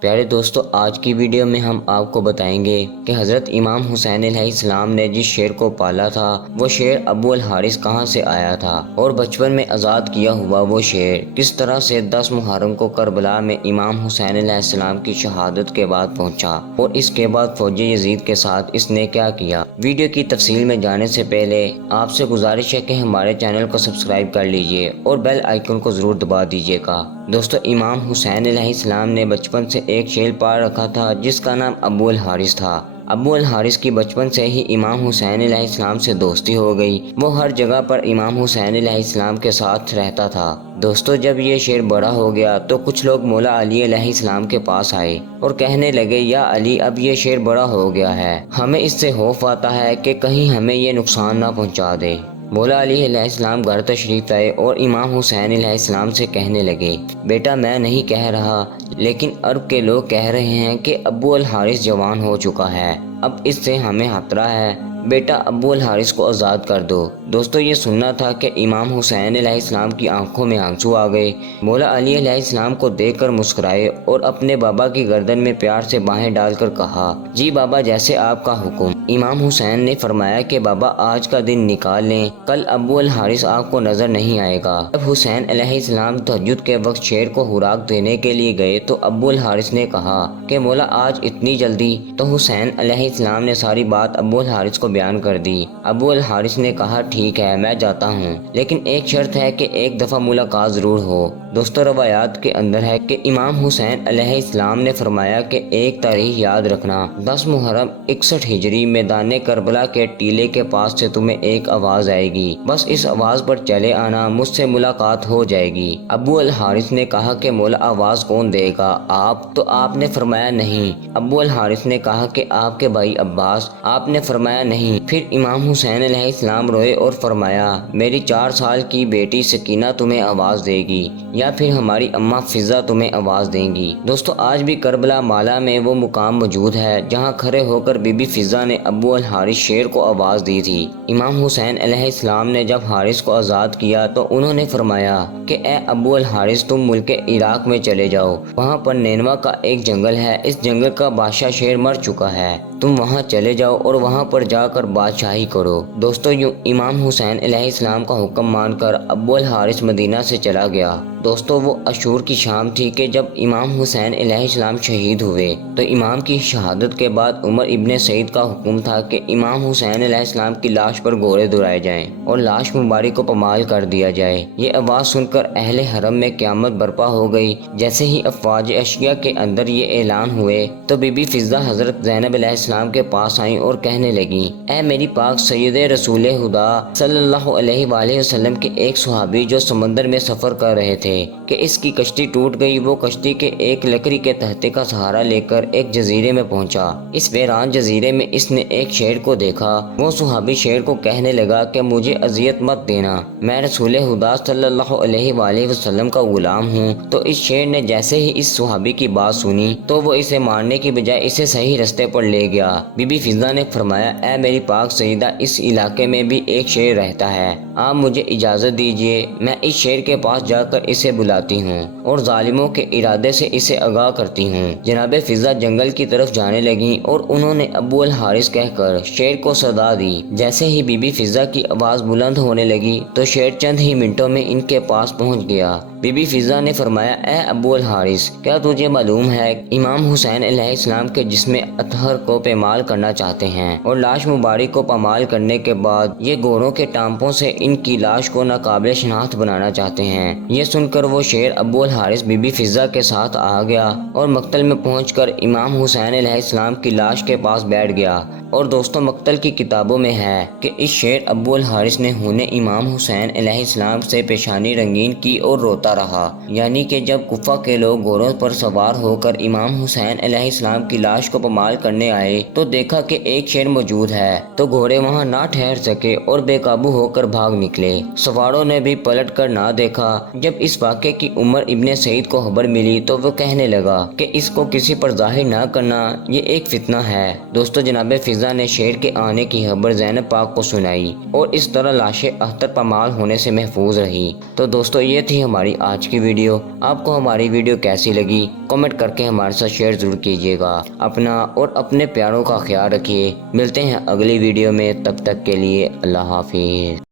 پیارے دوستو، آج کی ویڈیو میں ہم آپ کو بتائیں گے کہ حضرت امام حسین علیہ السلام نے جس شیر کو پالا تھا وہ شیر ابو الحارث کہاں سے آیا تھا، اور بچپن میں آزاد کیا ہوا وہ شیر کس طرح سے 10 محرم کو کربلا میں امام حسین علیہ السلام کی شہادت کے بعد پہنچا، اور اس کے بعد فوج یزید کے ساتھ اس نے کیا کیا۔ ویڈیو کی تفصیل میں جانے سے پہلے آپ سے گزارش ہے کہ ہمارے چینل کو سبسکرائب کر لیجئے اور بیل آئیکن کو ضرور دبا دیجئے گا۔ دوستو، امام حسین علیہ السلام نے بچپن سے ایک شیر پال رکھا تھا جس کا نام ابو الحارث تھا۔ ابو الحارث کی بچپن سے ہی امام حسین علیہ السلام سے دوستی ہو گئی، وہ ہر جگہ پر امام حسین علیہ السلام کے ساتھ رہتا تھا۔ دوستو، جب یہ شیر بڑا ہو گیا تو کچھ لوگ مولا علی علیہ السلام کے پاس آئے اور کہنے لگے، یا علی، اب یہ شیر بڑا ہو گیا ہے، ہمیں اس سے خوف آتا ہے کہ کہیں ہمیں یہ نقصان نہ پہنچا دے۔ مولا علی علیہ السلام گھر تشریف لائے اور امام حسین علیہ السلام سے کہنے لگے، بیٹا، میں نہیں کہہ رہا، لیکن عرب کے لوگ کہہ رہے ہیں کہ ابو الحارث جوان ہو چکا ہے، اب اس سے ہمیں خطرہ ہے، بیٹا ابو الحارث کو آزاد کر دو۔ دوستو، یہ سننا تھا کہ امام حسین علیہ السلام کی آنکھوں میں آنسو آ گئے۔ مولا علی علیہ السلام کو دیکھ کر مسکرائے اور اپنے بابا کی گردن میں پیار سے باہیں ڈال کر کہا، جی بابا، جیسے آپ کا حکم۔ امام حسین نے فرمایا کہ بابا، آج کا دن نکال لیں، کل ابو الحارث آپ کو نظر نہیں آئے گا۔ جب حسین علیہ السلام تہجد کے وقت شیر کو خوراک دینے کے لیے گئے تو ابو الحارث نے کہا کہ مولا، آج اتنی جلدی؟ تو حسین علیہ السلام نے ساری بات ابو الحارث کو بیان کر دی۔ ابو الحارث نے کہا، ٹھیک ہے، میں جاتا ہوں، لیکن ایک شرط ہے کہ ایک دفعہ ملاقات ضرور ہو۔ دوستو، روایات کے اندر ہے کہ امام حسین علیہ السلام نے فرمایا کہ ایک تاریخ یاد رکھنا، 10 محرم 61 ہجری، میدان کربلا کے ٹیلے کے پاس سے تمہیں ایک آواز آئے گی، بس اس آواز پر چلے آنا، مجھ سے ملاقات ہو جائے گی۔ ابو الحارث نے کہا کہ مولا، آواز کون دے گا، آپ؟ تو آپ نے فرمایا نہیں۔ ابو الحارث نے کہا کہ آپ کے بھائی عباس؟ آپ نے فرمایا نہیں۔ پھر امام حسین علیہ السلام روئے اور فرمایا، میری 4 سال کی بیٹی سکینہ تمہیں آواز دے گی، یا پھر ہماری اماں فضہ تمہیں آواز دیں گی۔ دوستو، آج بھی کربلا مالا میں وہ مقام موجود ہے جہاں کھڑے ہو کر بی بی فضہ نے ابو الحارث شیر کو آواز دی تھی۔ امام حسین علیہ السلام نے جب حارث کو آزاد کیا تو انہوں نے فرمایا کہ اے ابو الحارث، تم ملک عراق میں چلے جاؤ، وہاں پر نینوا کا ایک جنگل ہے، اس جنگل کا بادشاہ شیر مر چکا ہے، تم وہاں چلے جاؤ اور وہاں پر جا کر بادشاہی کرو۔ دوستو، یوں امام حسین علیہ السلام کا حکم مان کر ابو الحارث مدینہ سے چلا گیا۔ دوستو، وہ عاشور کی شام تھی کہ جب امام حسین علیہ السلام شہید ہوئے، تو امام کی شہادت کے بعد عمر ابن سعید کا حکم تھا کہ امام حسین علیہ السلام کی لاش پر گھوڑے دوڑائے جائیں اور لاش مبارک کو پامال کر دیا جائے۔ یہ آواز سن کر اہل حرم میں قیامت برپا ہو گئی۔ جیسے ہی افواج اشیاء کے اندر یہ اعلان ہوئے تو بی بی فضہ حضرت زینب علیہ السلام کے پاس آئیں اور کہنے لگیں، اے میری پاک سید رسول خدا صلی اللہ علیہ وآلہ وسلم کے ایک صحابی جو سمندر میں سفر کر رہے تھے کہ اس کی کشتی ٹوٹ گئی، وہ کشتی کے ایک لکڑی کے تہتے کا سہارا لے کر ایک جزیرے میں پہنچا۔ اس ویران جزیرے میں اس نے ایک شیر کو دیکھا۔ وہ صحابی شیر کو کہنے لگا کہ مجھے اذیت مت دینا، میں رسول خدا صلی اللہ علیہ وآلہ وسلم کا غلام ہوں۔ تو اس شیر نے جیسے ہی اس صحابی کی بات سنی تو وہ اسے مارنے کی بجائے اسے صحیح رستے پر لے گیا۔ بی بی فضہ نے فرمایا، اے میری پاک سیدہ، اس علاقے میں بھی ایک شیر رہتا ہے، آپ مجھے اجازت دیجئے، میں اس شیر کے پاس جا کر اسے بلاتی ہوں اور ظالموں کے ارادے سے اسے آگاہ کرتی ہوں۔ جناب فضہ جنگل کی طرف جانے لگیں اور انہوں نے ابو الحارث کہہ کر شیر کو صدا دی۔ جیسے ہی بی بی فضہ کی آواز بلند ہونے لگی تو شیر چند ہی منٹوں میں ان کے پاس پہنچ گیا۔ بی بی فضہ نے فرمایا، اے ابو الحارث، کیا تجھے معلوم ہے امام حسین علیہ السلام کے جسم اطہر کو پامال کرنا چاہتے ہیں اور لاش مبارک کو پامال کرنے کے بعد یہ گھوڑوں کے ٹانپوں سے ان کی لاش کو ناقابل شناخت بنانا چاہتے ہیں۔ یہ سن کر وہ شیر ابو الحارث بی بی فضہ کے ساتھ آ گیا اور مقتل میں پہنچ کر امام حسین علیہ السلام کی لاش کے پاس بیٹھ گیا۔ اور دوستوں، مقتل کی کتابوں میں ہے کہ اس شیر ابو الحارث نے ہونے امام حسین علیہ السلام سے پیشانی رنگین کی اور روتا رہا، یعنی کہ جب کوفہ کے لوگ گھوڑوں پر سوار ہو کر امام حسین علیہ السلام کی لاش کو پامال کرنے آئے تو دیکھا کہ ایک شیر موجود ہے، تو گھوڑے وہاں نہ ٹھہر سکے اور بے قابو ہو کر بھاگ نکلے۔ سواروں نے بھی پلٹ کر نہ دیکھا۔ جب اس واقعے کی عمر ابن سعید کو خبر ملی تو وہ کہنے لگا کہ اس کو کسی پر ظاہر نہ کرنا، یہ ایک فتنہ ہے۔ دوستو، جناب فضہ نے شیر کے آنے کی خبر زینب پاک کو سنائی اور اس طرح لاشیں اختر پامال ہونے سے محفوظ رہی۔ تو دوستو، یہ تھی ہماری آج کی ویڈیو۔ آپ کو ہماری ویڈیو کیسی لگی کمنٹ کر کے ہمارے ساتھ شیئر ضرور کیجیے گا۔ اپنا اور اپنے پیاروں کا خیال رکھیے۔ ملتے ہیں اگلی ویڈیو میں، تب تک کے لیے اللہ حافظ۔